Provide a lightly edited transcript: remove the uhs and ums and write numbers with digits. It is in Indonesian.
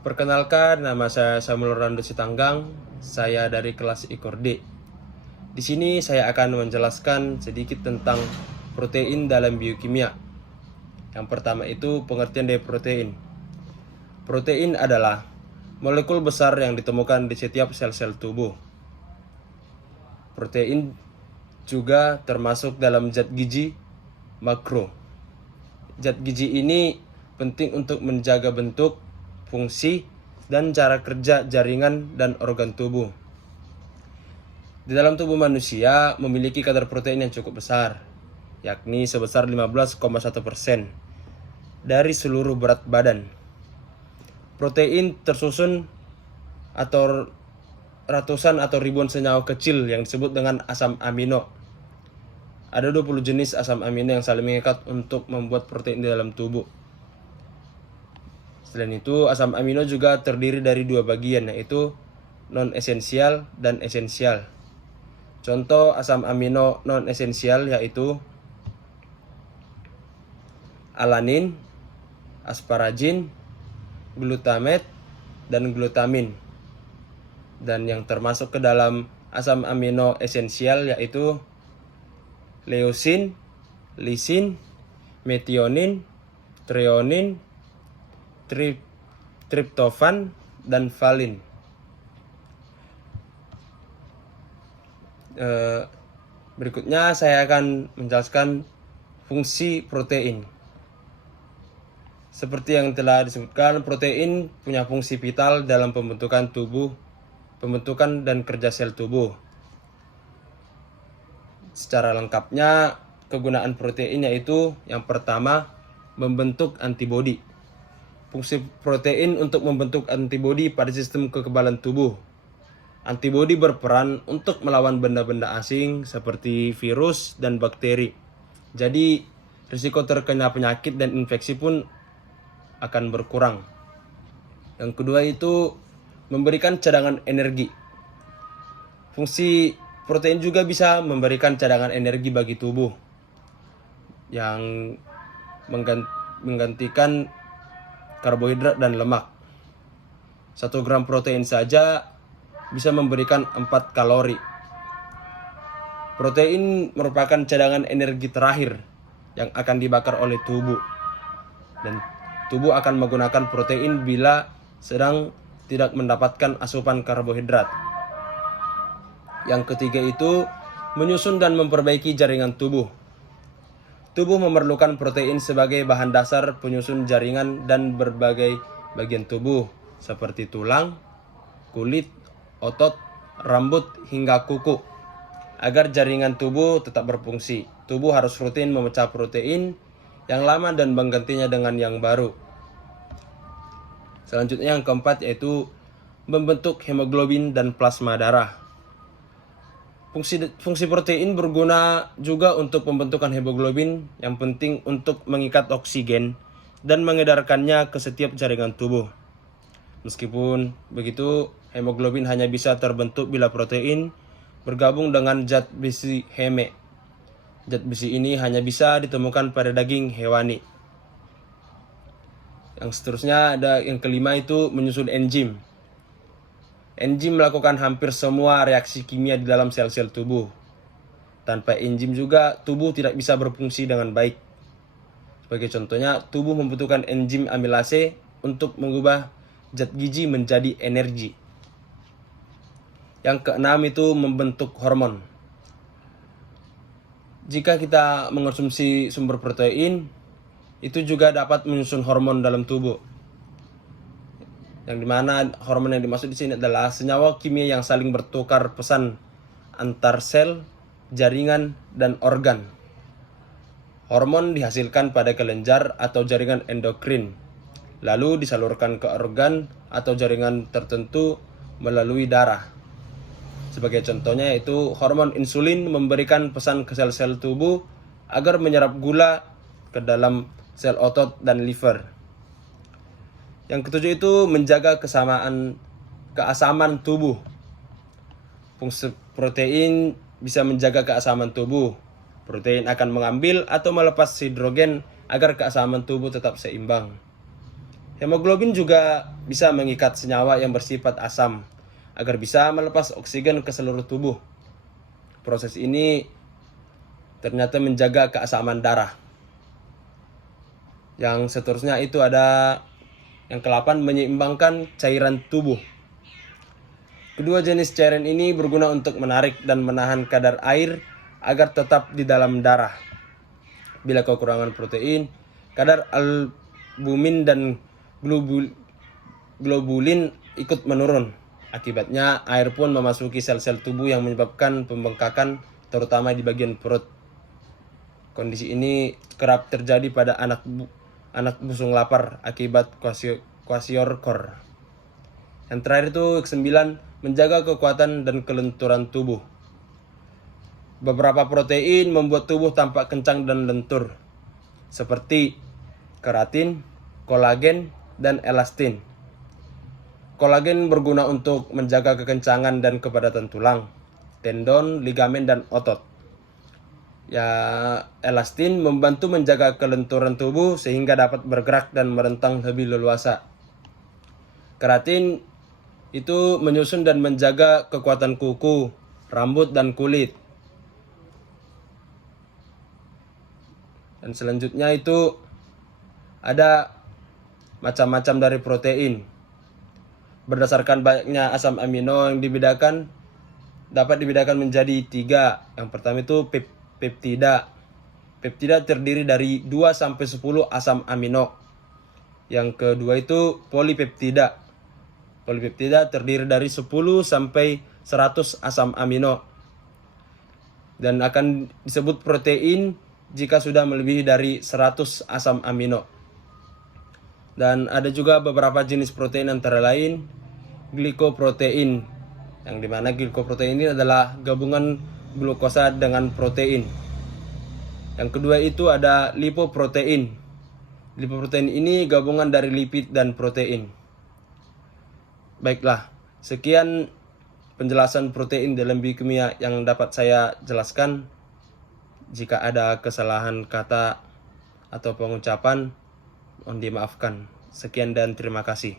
Perkenalkan, nama saya Samuel Orlando Sitanggang. Saya dari kelas IKOR D. Di sini saya akan menjelaskan sedikit tentang protein dalam biokimia. Yang pertama itu pengertian dari protein. Protein adalah molekul besar yang ditemukan di setiap sel-sel tubuh. Protein juga termasuk dalam zat gizi makro. Zat gizi ini penting untuk menjaga bentuk, fungsi, dan cara kerja jaringan dan organ tubuh. Di dalam tubuh manusia memiliki kadar protein yang cukup besar, yakni sebesar 15,1% dari seluruh berat badan. Protein tersusun atau ratusan atau ribuan senyawa kecil yang disebut dengan asam amino. Ada 20 jenis asam amino yang saling mengikat untuk membuat protein di dalam tubuh. Selain itu, asam amino juga terdiri dari dua bagian, yaitu non-esensial dan esensial. Contoh asam amino non-esensial yaitu alanin, asparagin, glutamate, dan glutamin. Dan yang termasuk ke dalam asam amino esensial yaitu leusin, lisin, metionin, treonin, triptofan, dan valin. Berikutnya saya akan menjelaskan fungsi protein. Seperti yang telah disebutkan, protein punya fungsi vital dalam pembentukan dan kerja sel tubuh. Secara lengkapnya, kegunaan protein yaitu yang pertama, membentuk antibodi. Fungsi protein untuk membentuk antibodi pada sistem kekebalan tubuh. Antibodi berperan untuk melawan benda-benda asing seperti virus dan bakteri. Jadi, risiko terkena penyakit dan infeksi pun akan berkurang. Yang kedua itu memberikan cadangan energi. Fungsi protein juga bisa memberikan cadangan energi bagi tubuh yang menggantikan karbohidrat dan lemak. 1 gram protein saja bisa memberikan 4 kalori. Protein merupakan cadangan energi terakhir yang akan dibakar oleh tubuh. Dan tubuh akan menggunakan protein bila sedang tidak mendapatkan asupan karbohidrat. Yang ketiga itu menyusun dan memperbaiki jaringan tubuh. Tubuh memerlukan protein sebagai bahan dasar penyusun jaringan dan berbagai bagian tubuh seperti tulang, kulit, otot, rambut, hingga kuku. Agar jaringan tubuh tetap berfungsi, tubuh harus rutin memecah protein yang lama dan menggantinya dengan yang baru. Selanjutnya yang keempat yaitu membentuk hemoglobin dan plasma darah. Fungsi protein berguna juga untuk pembentukan hemoglobin yang penting untuk mengikat oksigen dan mengedarkannya ke setiap jaringan tubuh. Meskipun begitu, hemoglobin hanya bisa terbentuk bila protein bergabung dengan zat besi heme. Zat besi ini hanya bisa ditemukan pada daging hewani. Yang seterusnya ada yang kelima itu menyusun enzim. Enzim melakukan hampir semua reaksi kimia di dalam sel-sel tubuh. Tanpa enzim juga tubuh tidak bisa berfungsi dengan baik. Sebagai contohnya, tubuh membutuhkan enzim amilase untuk mengubah zat gizi menjadi energi. Yang keenam itu membentuk hormon. Jika kita mengonsumsi sumber protein, itu juga dapat menyusun hormon dalam tubuh. Yang dimana hormon yang dimaksud di sini adalah senyawa kimia yang saling bertukar pesan antar sel, jaringan, dan organ. Hormon dihasilkan pada kelenjar atau jaringan endokrin, lalu disalurkan ke organ atau jaringan tertentu melalui darah. Sebagai contohnya yaitu hormon insulin memberikan pesan ke sel-sel tubuh agar menyerap gula ke dalam sel otot dan liver. Yang ketujuh itu menjaga keasaman tubuh. Fungsi protein bisa menjaga keasaman tubuh. Protein akan mengambil atau melepas hidrogen agar keasaman tubuh tetap seimbang. Hemoglobin juga bisa mengikat senyawa yang bersifat asam agar bisa melepas oksigen ke seluruh tubuh. Proses ini ternyata menjaga keasaman darah. Yang seterusnya itu ada yang ke-8, menyeimbangkan cairan tubuh. Kedua jenis cairan ini berguna untuk menarik dan menahan kadar air agar tetap di dalam darah. Bila kekurangan protein, kadar albumin dan globulin ikut menurun. Akibatnya air pun memasuki sel-sel tubuh yang menyebabkan pembengkakan, terutama di bagian perut. Kondisi ini kerap terjadi pada anak busung lapar akibat kwashiorkor. Yang terakhir itu ke-9, menjaga kekuatan dan kelenturan tubuh. Beberapa protein membuat tubuh tampak kencang dan lentur, seperti keratin, kolagen, dan elastin. Kolagen berguna untuk menjaga kekencangan dan kepadatan tulang, tendon, ligamen, dan otot. Ya, elastin membantu menjaga kelenturan tubuh sehingga dapat bergerak dan merentang lebih leluasa. Keratin itu menyusun dan menjaga kekuatan kuku, rambut, dan kulit. Dan selanjutnya itu ada macam-macam dari protein. Berdasarkan banyaknya asam amino yang dapat dibedakan menjadi 3. Yang pertama itu peptida. Peptida terdiri dari 2-10 asam amino. Yang kedua itu polipeptida. Polipeptida terdiri dari 10-100 asam amino. Dan akan disebut protein jika sudah melebihi dari 100 asam amino. Dan ada juga beberapa jenis protein antara lain glikoprotein, yang dimana glikoprotein ini adalah gabungan glukosa dengan protein. Yang kedua itu ada lipoprotein. Lipoprotein ini gabungan dari lipid dan protein. Baiklah, sekian penjelasan protein dalam biokimia yang dapat saya jelaskan. Jika ada kesalahan kata atau pengucapan, mohon dimaafkan. Sekian dan terima kasih.